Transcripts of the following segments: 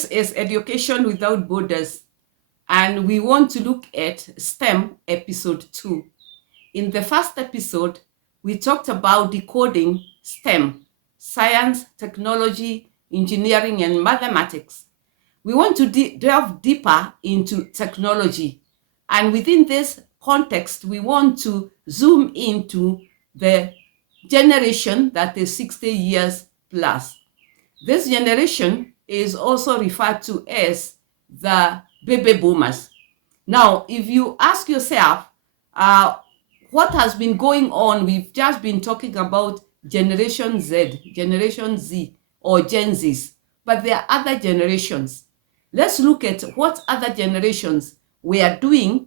This is Education Without Borders, and we want to look at STEM episode 2. In the first episode, we talked about decoding STEM, science, technology, engineering, and mathematics. We want to delve deeper into technology, and within this context, we want to zoom into the generation that is 60 years plus. This generation is also referred to as the baby boomers. Now, if you ask yourself, what has been going on, we've just been talking about Generation Z, Generation Z, or Gen Zs, but there are other generations. Let's look at what other generations were doing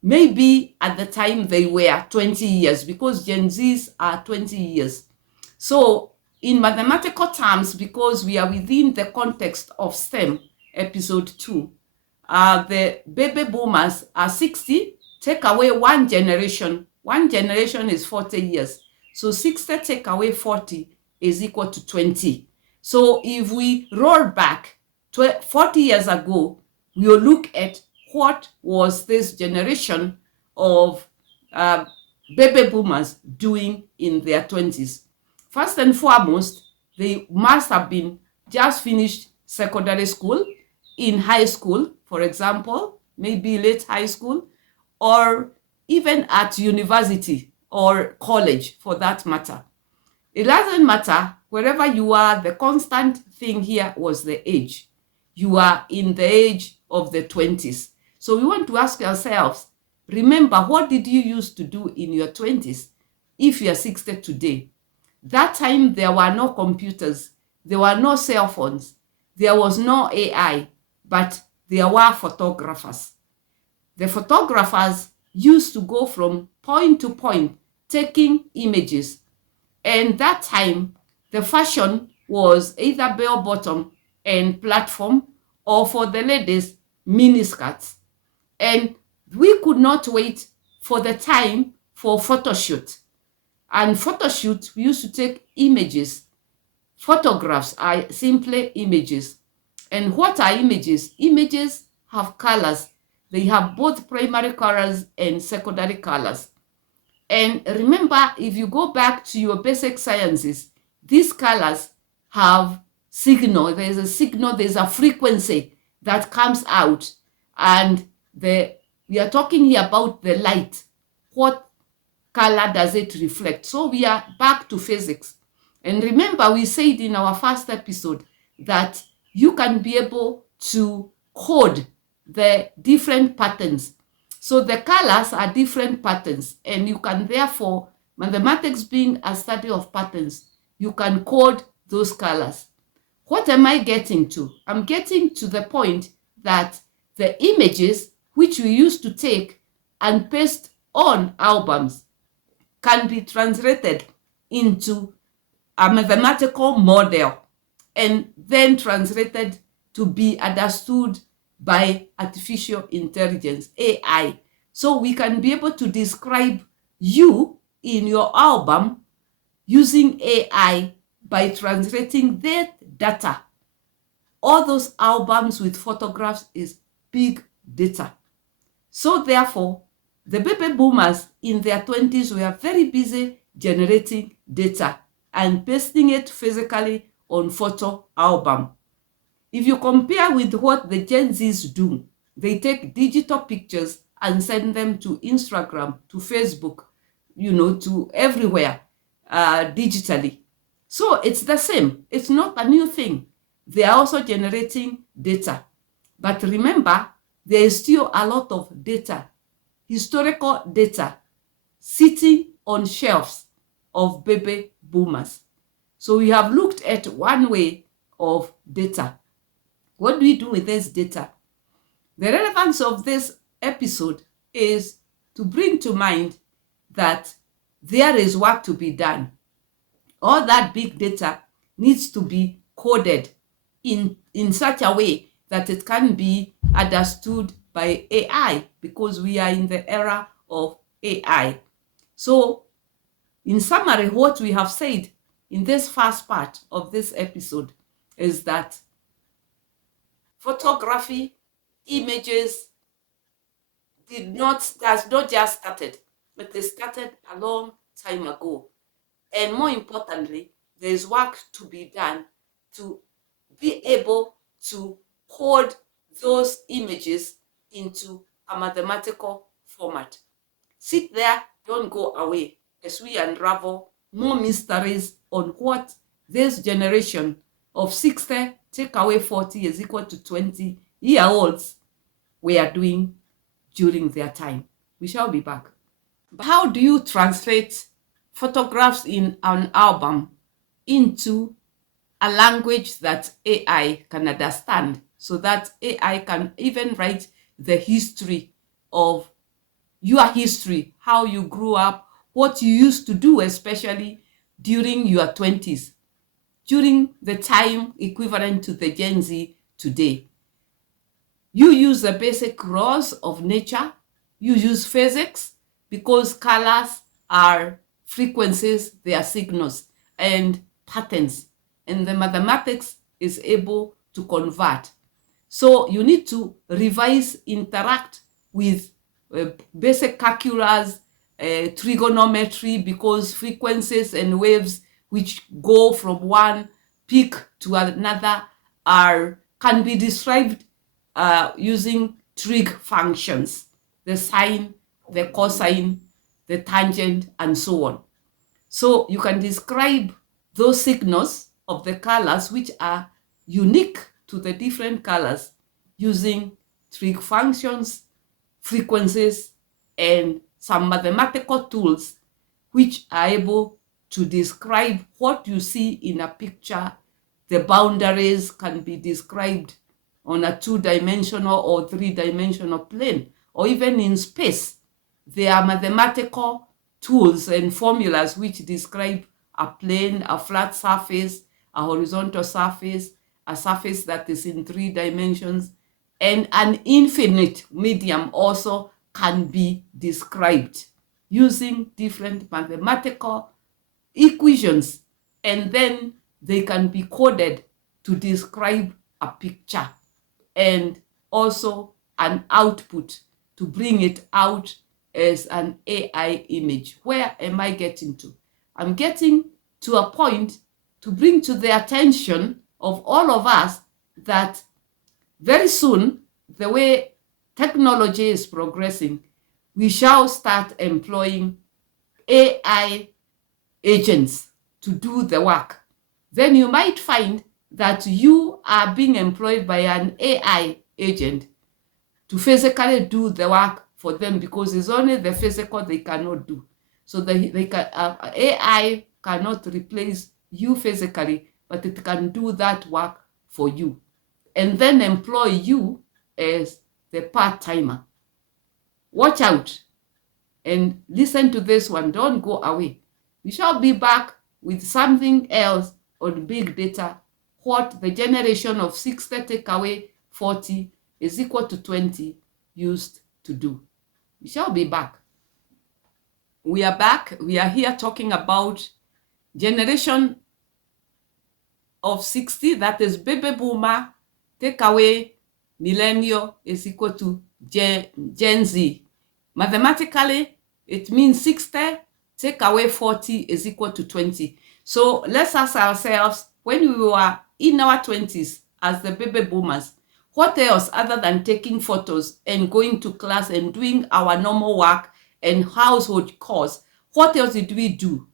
maybe at the time they were 20 years, because Gen Zs are 20 years. So in mathematical terms, because we are within the context of STEM, episode 2, the baby boomers are 60, take away one generation. One generation is 40 years. So 60 take away 40 is equal to 20. So if we roll back 40 years ago, we will look at what was this generation of baby boomers doing in their 20s. First and foremost, they must have been just finished secondary school, in high school, for example, maybe late high school, or even at university or college for that matter. It doesn't matter, wherever you are, the constant thing here was the age. You are in the age of the 20s. So we want to ask ourselves, remember, what did you used to do in your 20s if you are 60 today? That time there were no computers, there were no cell phones, there was no AI, but there were photographers. The photographers used to go from point to point taking images. And that time, the fashion was either bell bottom and platform, or for the ladies, mini skirts. And we could not wait for the time for photo shoot. And photo shoot, we used to take images. Photographs are simply images. And what are images? Images have colors. They have both primary colors and secondary colors. And remember, if you go back to your basic sciences, these colors have signal. There's a signal, there's a frequency that comes out. And we are talking here about the light. What color does it reflect? So we are back to physics. And remember, we said in our first episode that you can be able to code the different patterns. So the colors are different patterns, and you can therefore, mathematics being a study of patterns, you can code those colors. What am I getting to? I'm getting to the point that the images which we used to take and paste on albums can be translated into a mathematical model and then translated to be understood by artificial intelligence, AI. So we can be able to describe you in your album using AI by translating that data. All those albums with photographs is big data. So therefore, the baby boomers in their 20s were very busy generating data and pasting it physically on photo album. If you compare with what the Gen Zs do, they take digital pictures and send them to Instagram, to Facebook, to everywhere digitally. So it's the same. It's not a new thing. They are also generating data. But remember, there is still a lot of data, historical data, sitting on shelves of baby boomers. So we have looked at one way of data. What do we do with this data? The relevance of this episode is to bring to mind that there is work to be done. All that big data needs to be coded in such a way that it can be understood by AI, because we are in the era of AI. So, in summary, what we have said in this first part of this episode is that photography, images has not just started, but they started a long time ago. And more importantly, there is work to be done to be able to code those images into a mathematical format. Sit there, don't go away as we unravel more mysteries on what this generation of 60 take away 40 is equal to 20-year-olds were doing during their time. We shall be back. How do you translate photographs in an album into a language that AI can understand, so that AI can even write the history of your history, how you grew up, what you used to do, especially during your 20s, during the time equivalent to the Gen Z today? You use the basic laws of nature. You use physics, because colors are frequencies, they are signals and patterns. And the mathematics is able to convert. So you need to revise, interact with basic calculus, trigonometry, because frequencies and waves which go from one peak to another can be described using trig functions, the sine, the cosine, the tangent, and so on. So you can describe those signals of the colors which are unique to the different colors using trig functions, frequencies, and some mathematical tools which are able to describe what you see in a picture. The boundaries can be described on a 2-dimensional or 3-dimensional plane, or even in space. There are mathematical tools and formulas which describe a plane, a flat surface, a horizontal surface, a surface that is in 3 dimensions, and an infinite medium also can be described using different mathematical equations, and then they can be coded to describe a picture and also an output to bring it out as an AI image. Where am I getting to? I'm getting to a point to bring to the attention of all of us that very soon, the way technology is progressing, we shall start employing AI agents to do the work. Then you might find that you are being employed by an AI agent to physically do the work for them, because it's only the physical they cannot do. So AI cannot replace you physically, but it can do that work for you and then employ you as the part-timer. Watch out and listen to this one. Don't go away. We shall be back with something else on big data, what the generation of 60 take away 40 is equal to 20 used to do. We shall be back. We are back. We are here talking about generation of 60, that is baby boomer, take away millennial is equal to Gen Z. Mathematically, it means 60 take away 40 is equal to 20. So let's ask ourselves, when we were in our 20s as the baby boomers, what else other than taking photos and going to class and doing our normal work and household chores, what else did we do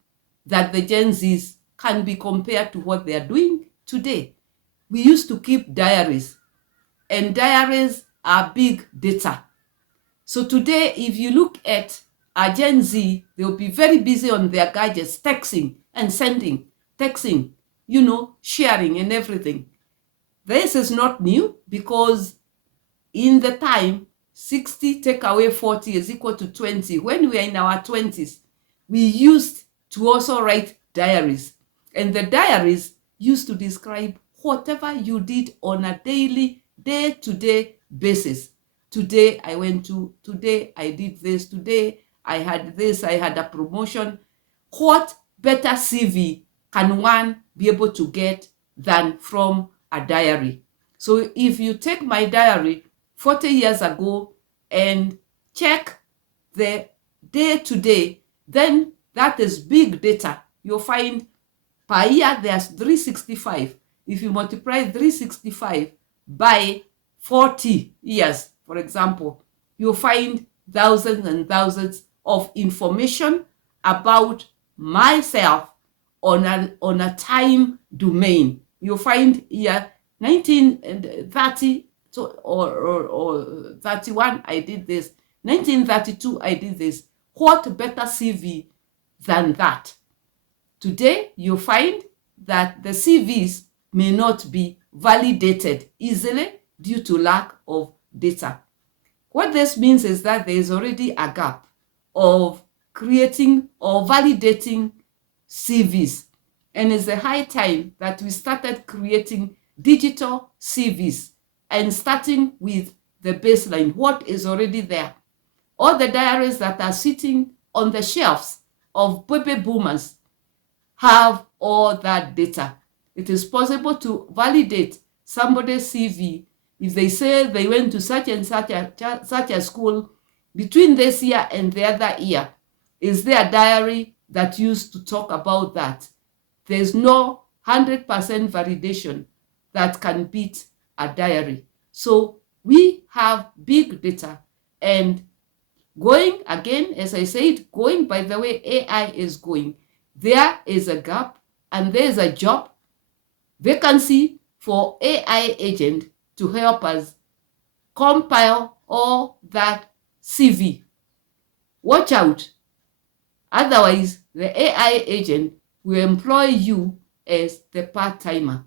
that the Gen Zs can be compared to what they are doing today? We used to keep diaries, and diaries are big data. So today, if you look at a Gen Z, they'll be very busy on their gadgets, texting and sending, texting, sharing and everything. This is not new, because in the time 60 take away 40 is equal to 20, when we are in our 20s, we used to also write diaries. And the diaries used to describe whatever you did on a daily, day-to-day basis. Today I went to, today I did this, today I had this, I had a promotion. What better CV can one be able to get than from a diary? So if you take my diary 40 years ago and check the day to day, then that is big data. You'll find per year there's 365. If you multiply 365 by 40 years, for example, you'll find thousands and thousands of information about myself on a time domain. You'll find here 1930 or 31 I did this, 1932 I did this. What better CV than that? Today, you find that the CVs may not be validated easily due to lack of data. What this means is that there is already a gap of creating or validating CVs. And it's a high time that we started creating digital CVs and starting with the baseline, what is already there. All the diaries that are sitting on the shelves of baby boomers have all that data. It is possible to validate somebody's CV if they say they went to such and such a school between this year and the other year. Is there a diary that used to talk about that? There's no 100% validation that can beat a diary. So we have big data, and going again, as I said, going by the way AI is going, there is a gap and there is a job vacancy for AI agent to help us compile all that CV. Watch out. Otherwise, the AI agent will employ you as the part-timer.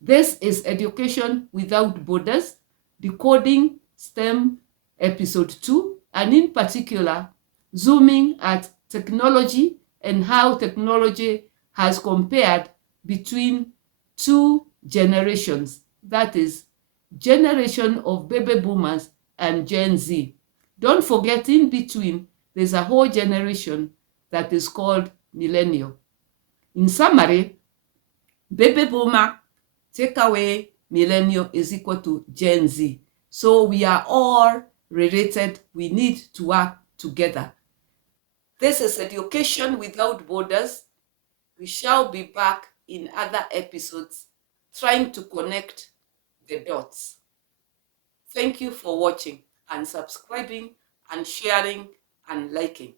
This is Education Without Borders, Decoding STEM Episode 2, and in particular, zooming at technology and how technology has compared between two generations, that is, generation of baby boomers and Gen Z. Don't forget, in between, there's a whole generation that is called millennial. In summary, baby boomer, take away millennial is equal to Gen Z. So we are all related. We need to work together. This is Education Without Borders. We shall be back in other episodes trying to connect the dots. Thank you for watching and subscribing and sharing and liking.